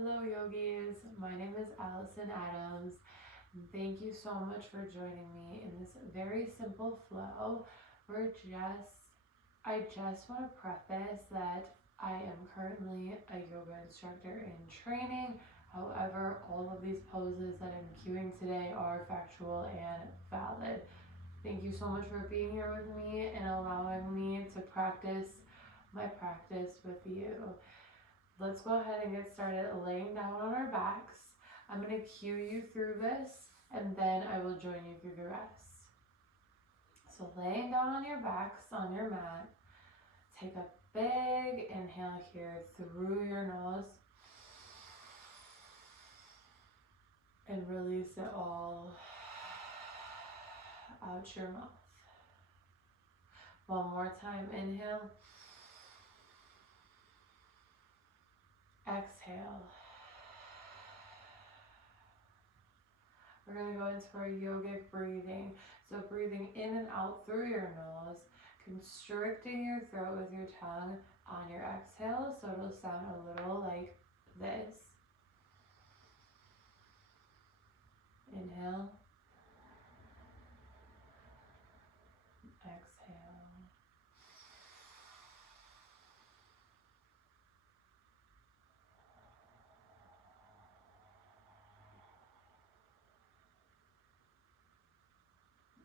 Hello yogis, my name is Allison Adams. Thank you so much for joining me in this very simple flow. I just want to preface that I am currently a yoga instructor in training. However, all of these poses that I'm cueing today are factual and valid. Thank you so much for being here with me and allowing me to practice my practice with you. Let's go ahead and get started laying down on our backs. I'm going to cue you through this and then I will join you through the rest. So laying down on your backs on your mat, take a big inhale here through your nose and release it all out your mouth. One more time, inhale. Exhale. We're going to go into our yogic breathing. So breathing in and out through your nose, constricting your throat with your tongue on your exhale, so it'll sound a little like this. Inhale. Exhale.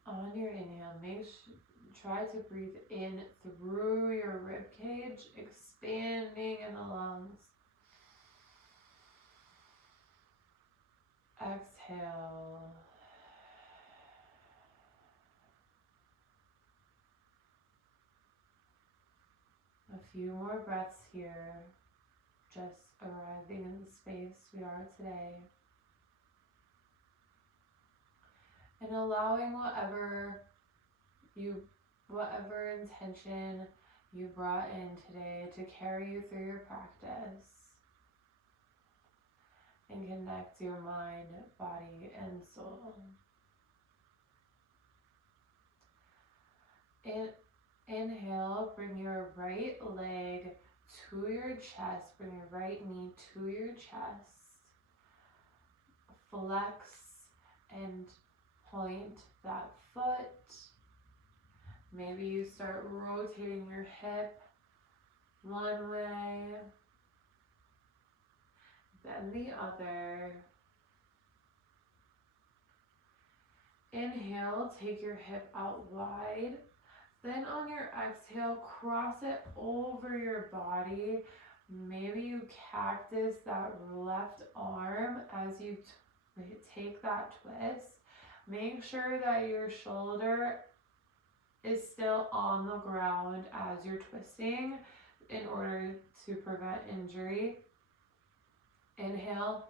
On your inhale, try to breathe in through your rib cage, expanding in the lungs. Exhale. A few more breaths here, just arriving in the space we are today. And allowing whatever intention you brought in today to carry you through your practice and connect your mind, body, and soul. Inhale, bring your right leg to your chest, bring your right knee to your chest. Flex and point that foot. Maybe you start rotating your hip one way, then the other. Inhale, take your hip out wide. Then on your exhale, cross it over your body. Maybe you cactus that left arm as you take that twist. Make sure that your shoulder is still on the ground as you're twisting in order to prevent injury. Inhale.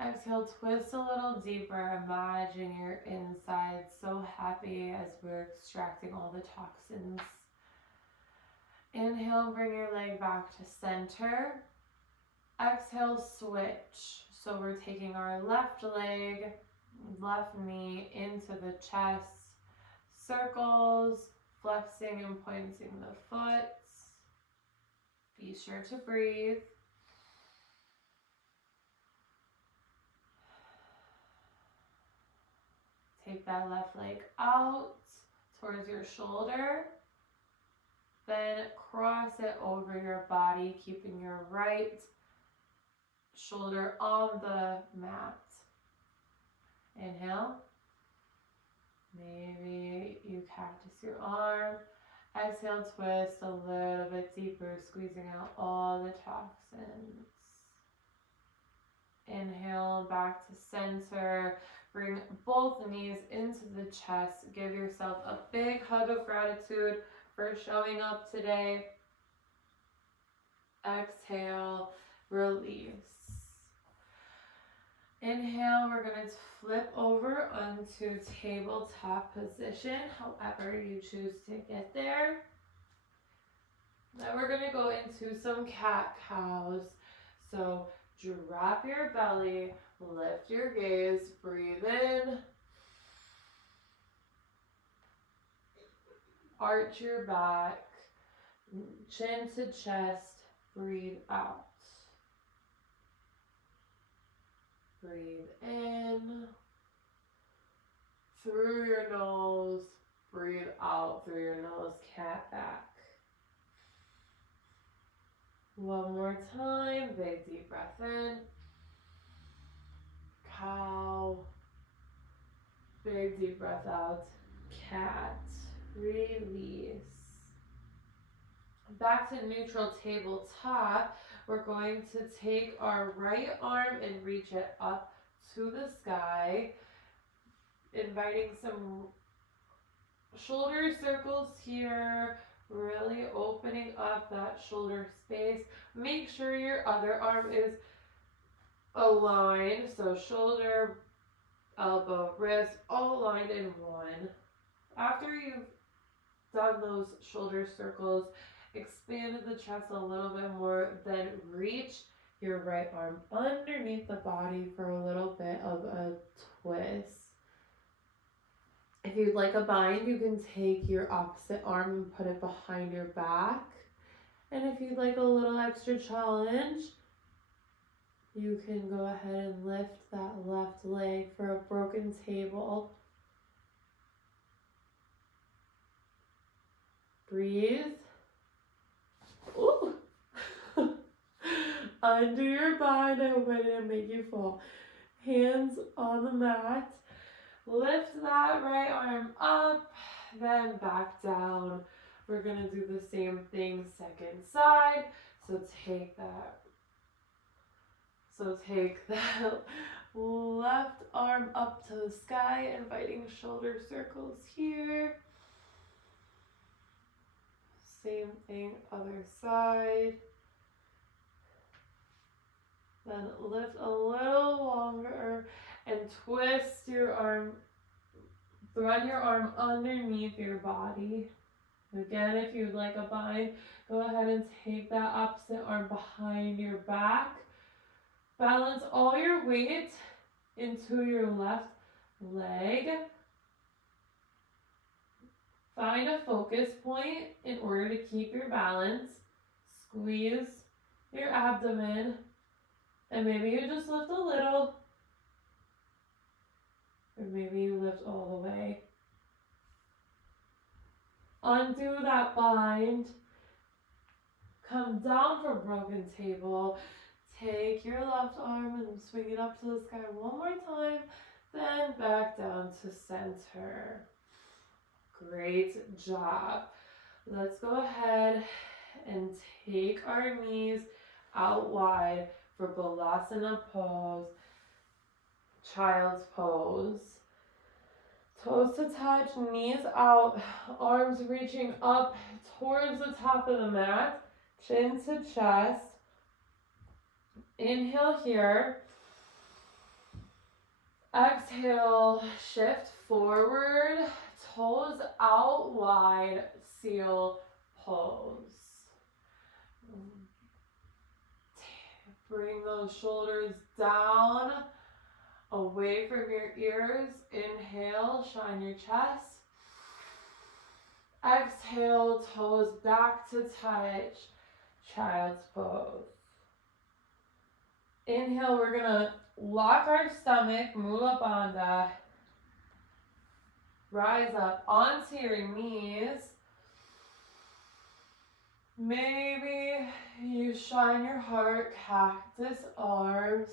Exhale, twist a little deeper. Imagine your inside so happy as we're extracting all the toxins. Inhale, bring your leg back to center. Exhale, switch. So we're taking our left leg, left knee into the chest. Circles, flexing and pointing the foot. Be sure to breathe. Take that left leg out towards your shoulder. Then cross it over your body, keeping your right shoulder on the mat. Inhale. Maybe you cactus your arm. Exhale, twist a little bit deeper, squeezing out all the toxins. Inhale, back to center. Bring both knees into the chest. Give yourself a big hug of gratitude for showing up today. Exhale, release. Inhale, we're going to flip over onto tabletop position, however you choose to get there. Now we're going to go into some cat-cows. So drop your belly, lift your gaze, breathe in. Arch your back, chin to chest, breathe out. Breathe in through your nose. Breathe out through your nose, cat back. One more time, big deep breath in. Cow. Big deep breath out, cat. Release. Back to neutral tabletop. We're going to take our right arm and reach it up to the sky, inviting some shoulder circles here, really opening up that shoulder space. Make sure your other arm is aligned, so shoulder, elbow, wrist, all aligned in one. After you've done those shoulder circles, expanded the chest a little bit more, then reach your right arm underneath the body for a little bit of a twist. If you'd like a bind, you can take your opposite arm and put it behind your back. And if you'd like a little extra challenge, you can go ahead and lift that left leg for a broken table. Breathe. Ooh. Undo your bind. I hope I didn't make you fall. Hands on the mat. Lift that right arm up, then back down. We're going to do the same thing second side. So take that left arm up to the sky, inviting shoulder circles here. Same thing, other side. Then lift a little longer and twist your arm, run your arm underneath your body. Again, if you'd like a bind, go ahead and take that opposite arm behind your back. Balance all your weight into your left leg. Find a focus point in order to keep your balance. Squeeze your abdomen, and maybe you just lift a little, or maybe you lift all the way. Undo that bind. Come down for broken table. Take your left arm and swing it up to the sky one more time, then back down to center. Great job. Let's go ahead and take our knees out wide for Balasana pose, child's pose. Toes to touch, knees out, arms reaching up towards the top of the mat, chin to chest. Inhale here. Exhale, shift forward, toes out wide, seal pose. Bring those shoulders down, away from your ears. Inhale, shine your chest. Exhale, toes back to touch, child's pose. Inhale, we're gonna lock our stomach, Mula Bandha. Rise up onto your knees. Maybe you shine your heart, cactus arms.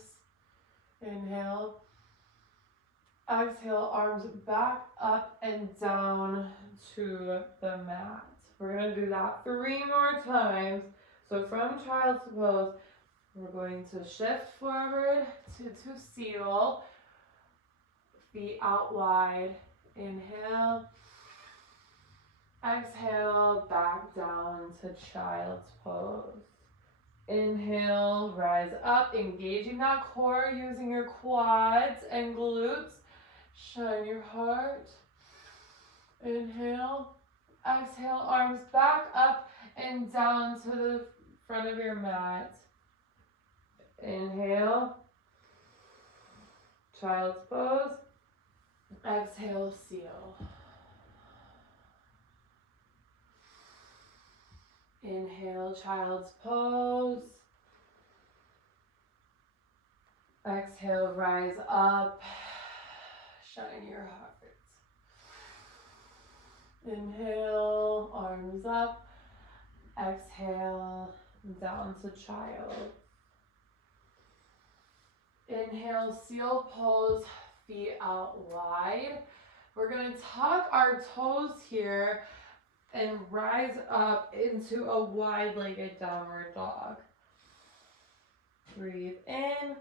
Inhale. Exhale, arms back up and down to the mat. We're going to do that 3 more times. So from child's pose, we're going to shift forward to seal. Feet out wide. Inhale. Exhale, back down to child's pose. Inhale, rise up, engaging that core, using your quads and glutes. Shine your heart. Inhale. Exhale, arms back up and down to the front of your mat. Inhale. Child's pose. Exhale, seal. Inhale, child's pose. Exhale, rise up, shine your heart. Inhale, arms up. Exhale, down to child. Inhale, seal pose, feet out wide. We're going to tuck our toes here and rise up into a wide-legged downward dog. Breathe in.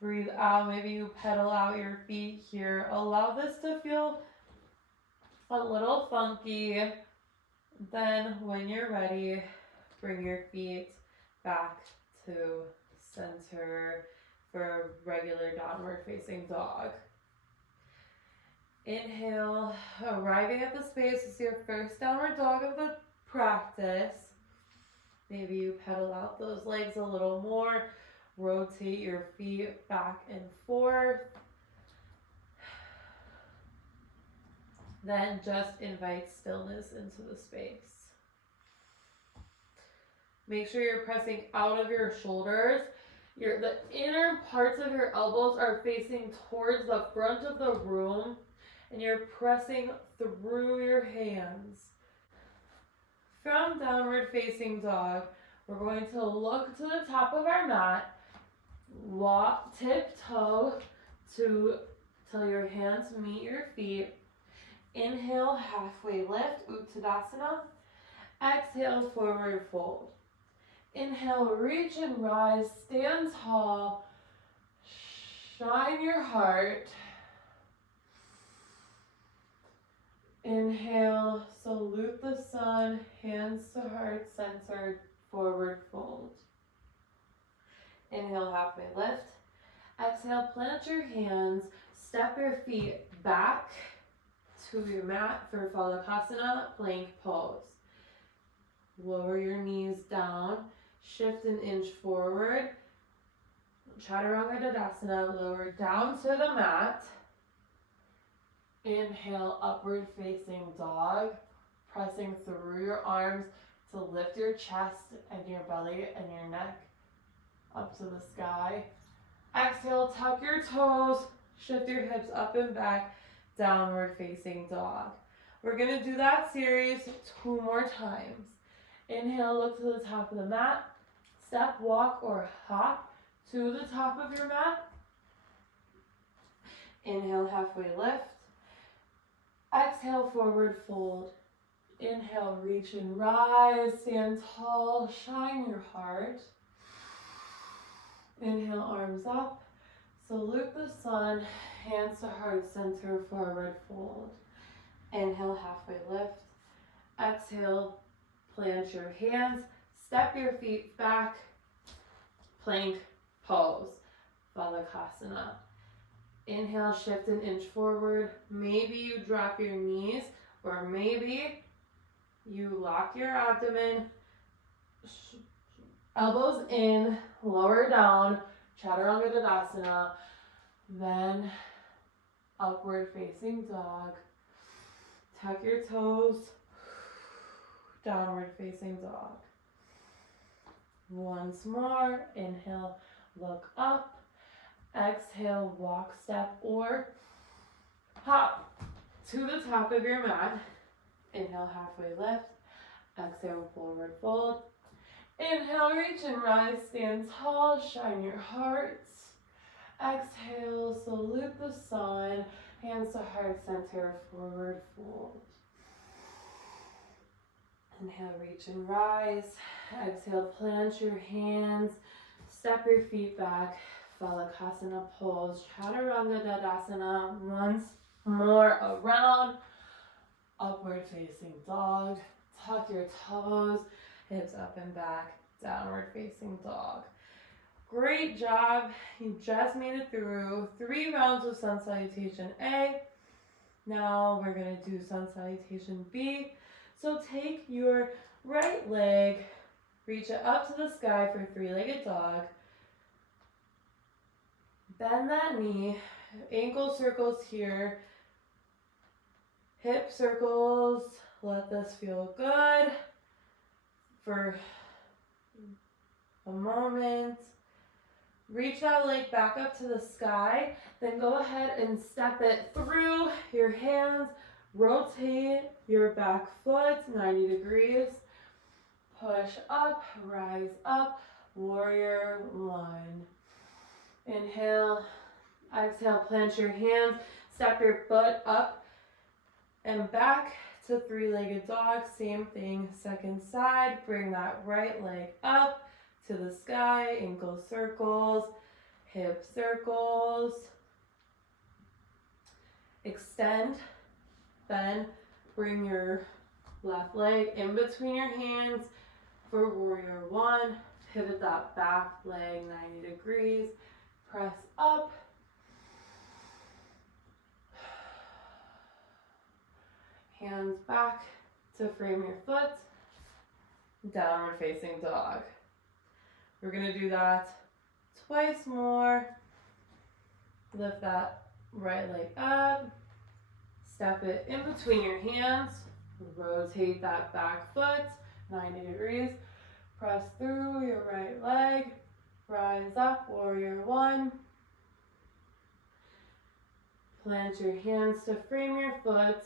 Breathe out. Maybe you pedal out your feet here. Allow this to feel a little funky. Then when you're ready, bring your feet back to center for a regular downward facing dog. Inhale, arriving at the space is your first downward dog of the practice. Maybe you pedal out those legs a little more. Rotate your feet back and forth. Then just invite stillness into the space. Make sure you're pressing out of your shoulders. The inner parts of your elbows are facing towards the front of the room, and you're pressing through your hands. From downward facing dog, we're going to look to the top of our mat, walk tiptoe till your hands meet your feet. Inhale, halfway lift, Uttanasana. Exhale, forward fold. Inhale, reach and rise, stand tall, shine your heart. Inhale, salute the sun, hands to heart centered, forward fold. Inhale, halfway lift. Exhale, plant your hands, step your feet back to your mat for Phalakasana, plank pose. Lower your knees down, shift an inch forward. Chaturanga Dandasana, lower down to the mat. Inhale, upward facing dog, pressing through your arms to lift your chest and your belly and your neck up to the sky. Exhale, tuck your toes, shift your hips up and back, downward facing dog. We're going to do that series 2 more times. Inhale, look to the top of the mat. Step, walk, or hop to the top of your mat. Inhale, halfway lift. Exhale, forward fold. Inhale, reach and rise, stand tall, shine your heart. Inhale, arms up, salute the sun, hands to heart center, forward fold. Inhale, halfway lift. Exhale, plant your hands, step your feet back, plank pose, Phalakasana. Inhale, shift an inch forward. Maybe you drop your knees, or maybe you lock your abdomen, elbows in, lower down, Chaturanga Dandasana, then upward facing dog. Tuck your toes, downward facing dog. Once more, inhale, look up. Exhale, walk, step, or hop to the top of your mat. Inhale, halfway lift. Exhale, forward fold. Inhale, reach and rise, stand tall, shine your hearts. Exhale, salute the sun, hands to heart center, forward fold. Inhale, reach and rise. Exhale, plant your hands, step your feet back, Phalakasana pose, Chaturanga Dandasana. Once more around, upward facing dog. Tuck your toes, hips up and back, downward facing dog. Great job. You just made it through 3 rounds of Sun Salutation A. Now we're going to do Sun Salutation B. So take your right leg, reach it up to the sky for 3-legged dog. Bend that knee, ankle circles here, hip circles. Let this feel good for a moment. Reach that leg back up to the sky. Then go ahead and step it through your hands. Rotate your back foot 90 degrees. Push up, rise up, warrior one. Inhale, exhale, plant your hands, step your foot up and back to three-legged dog. Same thing, second side. Bring that right leg up to the sky, ankle circles, hip circles. Extend, bend, bring your left leg in between your hands for warrior one. Pivot that back leg 90 degrees. Press up. Hands back to frame your foot. Downward facing dog. We're going to do that twice more. Lift that right leg up. Step it in between your hands. Rotate that back foot 90 degrees. Press through your right leg. Rise up, warrior one. Plant your hands to frame your foot.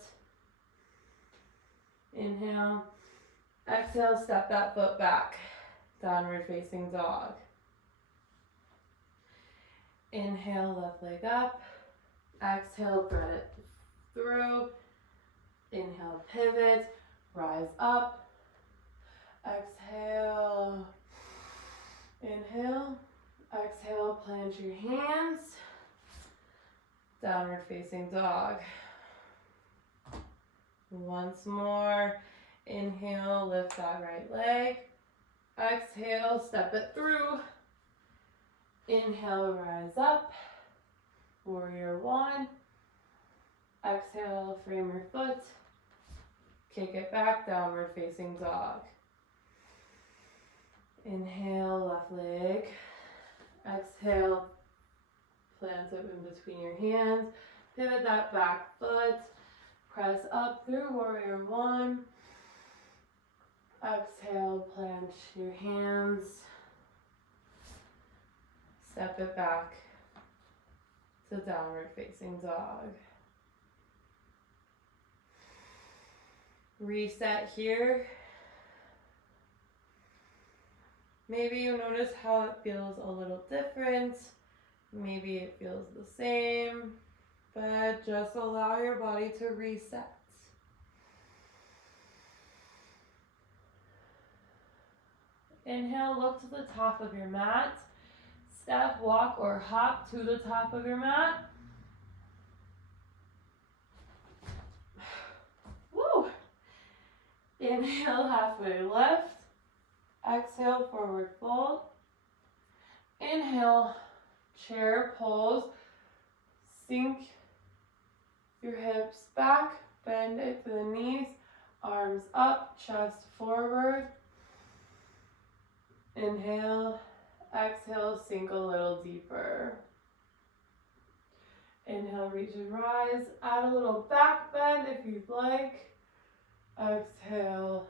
Inhale. Exhale, step that foot back. Downward facing dog. Inhale, left leg up. Exhale, thread it through. Inhale, pivot. Rise up. Exhale. Inhale. Exhale, plant your hands. Downward facing dog. Once more. Inhale, lift that right leg. Exhale, step it through. Inhale, rise up. Warrior one. Exhale, frame your foot. Kick it back, downward facing dog. Inhale, left leg. Exhale, plant it in between your hands. Pivot that back foot. Press up through warrior one. Exhale, plant your hands. Step it back to downward facing dog. Reset here. Maybe you notice how it feels a little different. Maybe it feels the same, but just allow your body to reset. Inhale, look to the top of your mat. Step, walk, or hop to the top of your mat. Woo! Inhale, halfway lift. Exhale, forward fold. Inhale, chair pose. Sink your hips back, bend it to the knees, arms up, chest forward. Inhale, exhale, sink a little deeper. Inhale, reach and rise. Add a little back bend if you'd like. Exhale,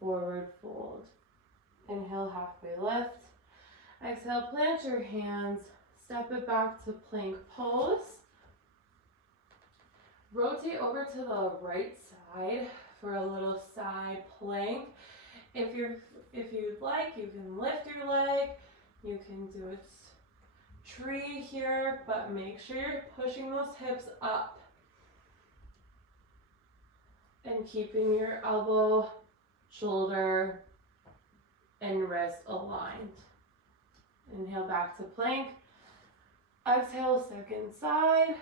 forward fold. Inhale, halfway lift. Exhale, plant your hands. Step it back to plank pose. Rotate over to the right side for a little side plank. If you'd like, you can lift your leg. You can do a tree here, but make sure you're pushing those hips up and keeping your elbow, shoulder, and wrist aligned. Inhale back to plank. Exhale, second side.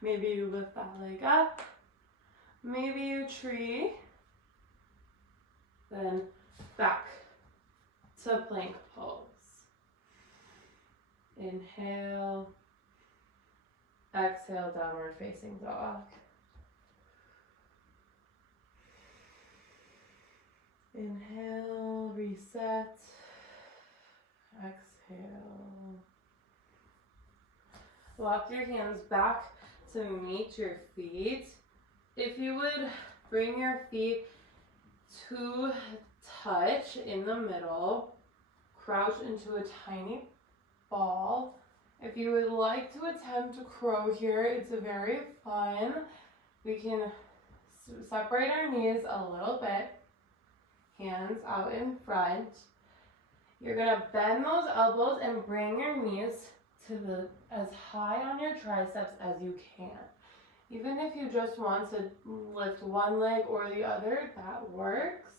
Maybe you lift that leg up. Maybe you tree. Then back to plank pose. Inhale. Exhale, downward facing dog. Inhale, reset. Exhale. Walk your hands back to meet your feet. If you would bring your feet to touch in the middle, crouch into a tiny ball. If you would like to attempt to crow here, it's very fun. We can separate our knees a little bit, hands out in front. You're gonna bend those elbows and bring your knees to as high on your triceps as you can. Even if you just want to lift one leg or the other, that works.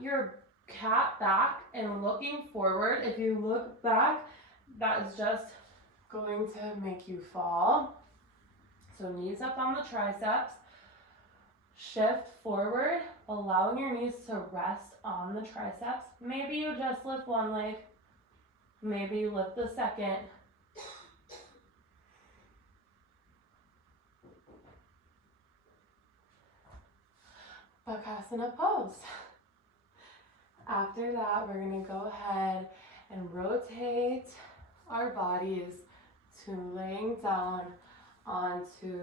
Your cat back and looking forward. If you look back, that is just going to make you fall. So knees up on the triceps. Shift forward, allowing your knees to rest on the triceps. Maybe you just lift one leg. Maybe you lift the second. Bakasana pose. After that, we're going to go ahead and rotate our bodies to laying down onto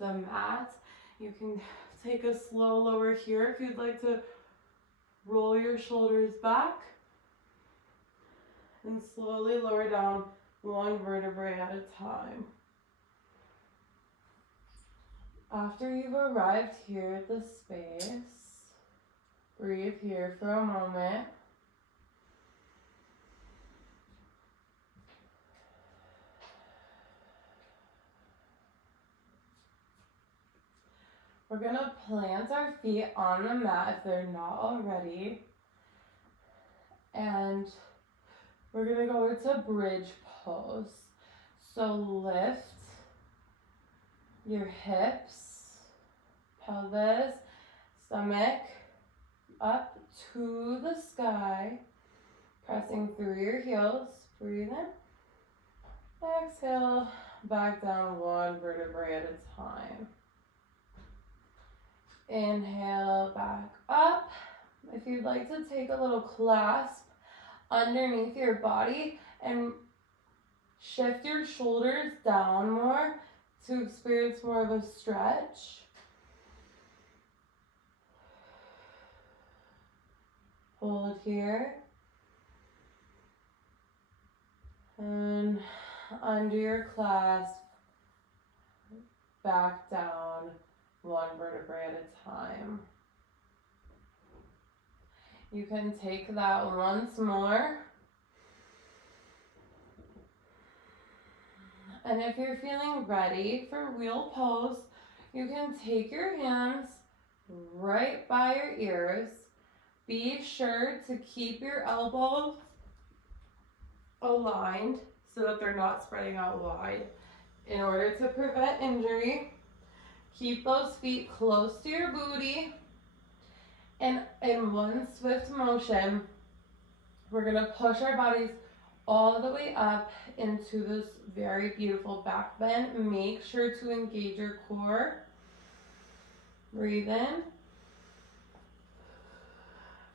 the mat. You can take a slow lower here if you'd like to roll your shoulders back and slowly lower down one vertebrae at a time. After you've arrived here at the space, breathe here for a moment. We're going to plant our feet on the mat if they're not already. And we're going to go into bridge pose. So lift your hips, pelvis, stomach up to the sky, pressing through your heels. Breathe in. Exhale, back down one vertebrae at a time. Inhale, back up. If you'd like to take a little clasp underneath your body and shift your shoulders down more to experience more of a stretch. Hold here. And under your clasp, back down one vertebrae at a time. You can take that once more. And if you're feeling ready for wheel pose, you can take your hands right by your ears. Be sure to keep your elbows aligned so that they're not spreading out wide. In order to prevent injury, keep those feet close to your booty. And in one swift motion, we're going to push our bodies all the way up into this very beautiful back bend. Make sure to engage your core. Breathe in.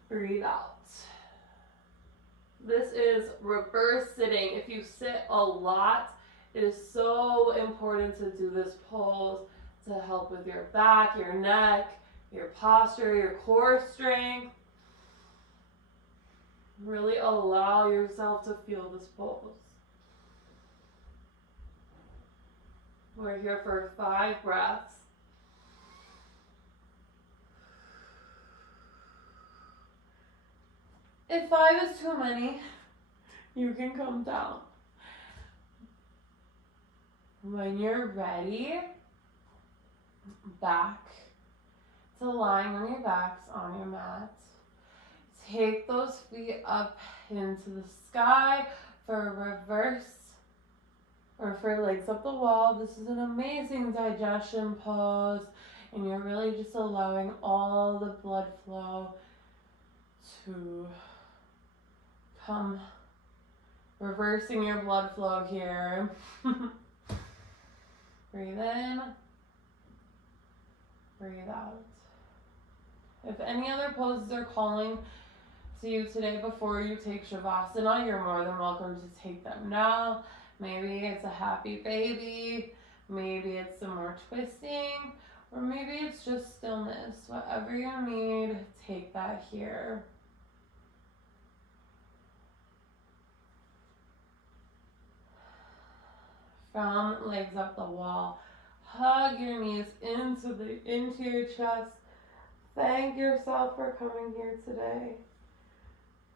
Breathe out. This is reverse sitting. If you sit a lot, it is so important to do this pose to help with your back, your neck, your posture, your core strength. Really allow yourself to feel this pose. We're here for 5 breaths. If 5 is too many, you can come down. When you're ready, back to lying on your backs on your mat. Take those feet up into the sky for a reverse or for legs up the wall. This is an amazing digestion pose, and you're really just allowing all the blood flow to come, reversing your blood flow here. Breathe in, breathe out. If any other poses are calling to you today before you take Shavasana, you're more than welcome to take them now. Maybe it's a happy baby, maybe it's some more twisting, Or maybe it's just stillness. Whatever you need, take that here. From legs up the wall. Hug your knees into your chest. Thank yourself for coming here today.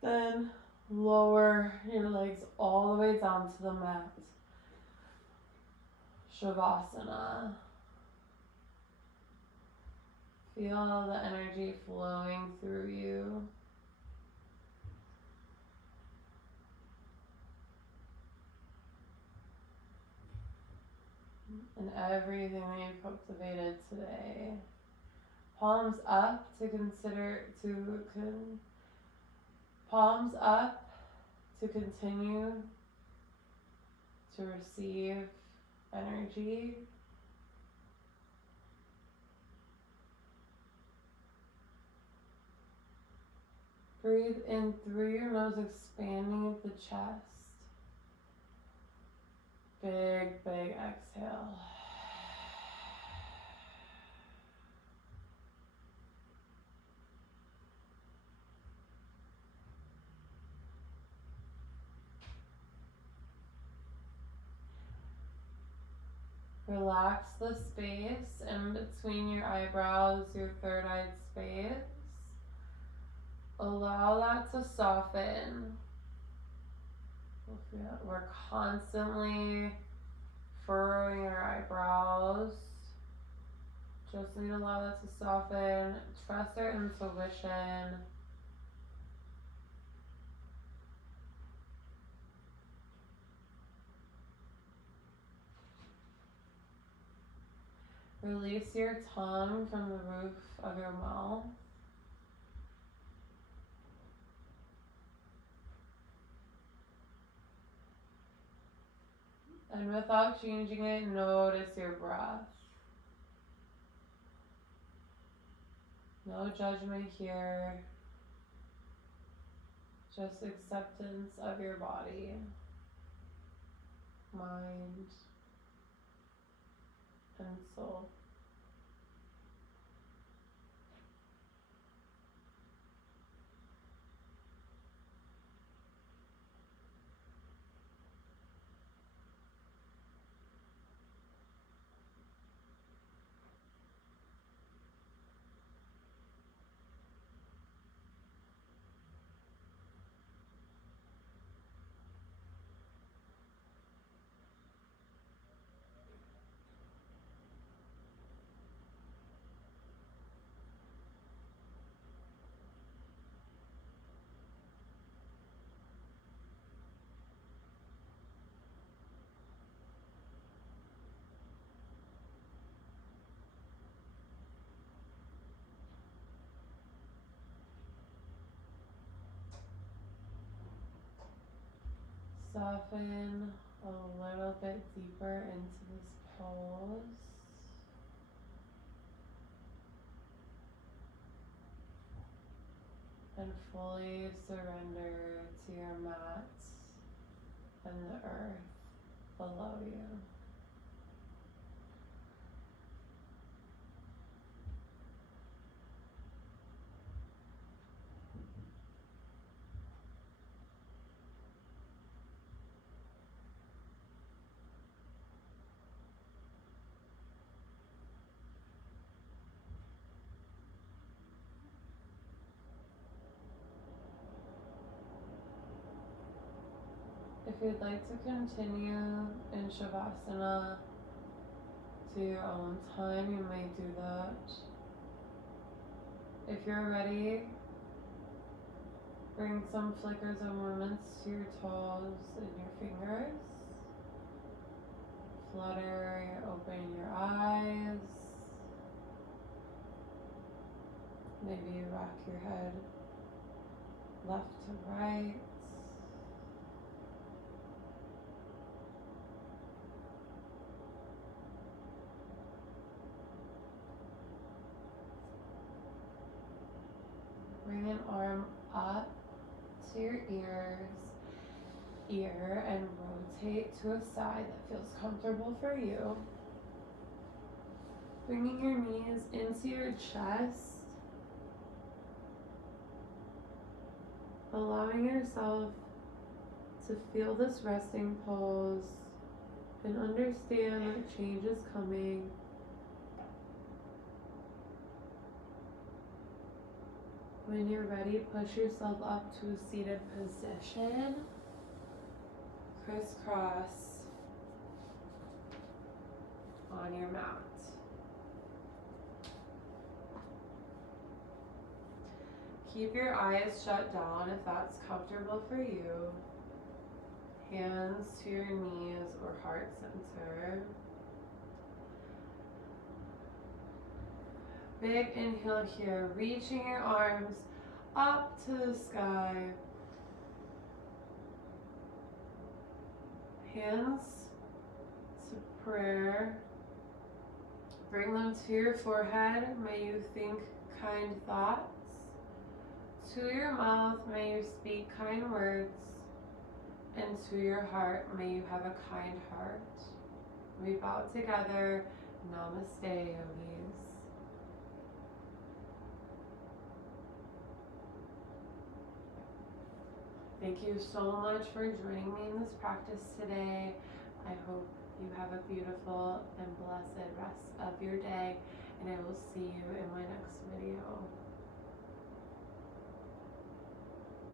Then lower your legs all the way down to the mat. Shavasana. Feel the energy flowing through you. And everything that you've cultivated today. Palms up palms up to continue to receive energy. Breathe in through your nose, expanding the chest. Big, big exhale. Relax the space in between your eyebrows, your third eye space. Allow that to soften. We're constantly furrowing our eyebrows. Just need to allow that to soften. Trust our intuition. Release your tongue from the roof of your mouth. And without changing it, notice your breath. No judgment here. Just acceptance of your body, mind, and soul. Soften a little bit deeper into this pose. And fully surrender to your mat and the earth below you. If you'd like to continue in Shavasana to your own time, you may do that. If you're ready, bring some flickers of movements to your toes and your fingers. Flutter, open your eyes. Maybe you rock your head left to right. Bring an arm up to your ear, and rotate to a side that feels comfortable for you. Bringing your knees into your chest. Allowing yourself to feel this resting pose and understand that change is coming. When you're ready, push yourself up to a seated position. Crisscross on your mat. Keep your eyes shut down if that's comfortable for you. Hands to your knees or heart center. Big inhale here, reaching your arms up to the sky. Hands to prayer. Bring them to your forehead. May you think kind thoughts. To your mouth, may you speak kind words. And to your heart, may you have a kind heart. We bow together. Namaste, yogis. Thank you so much for joining me in this practice today. I hope you have a beautiful and blessed rest of your day, and I will see you in my next video.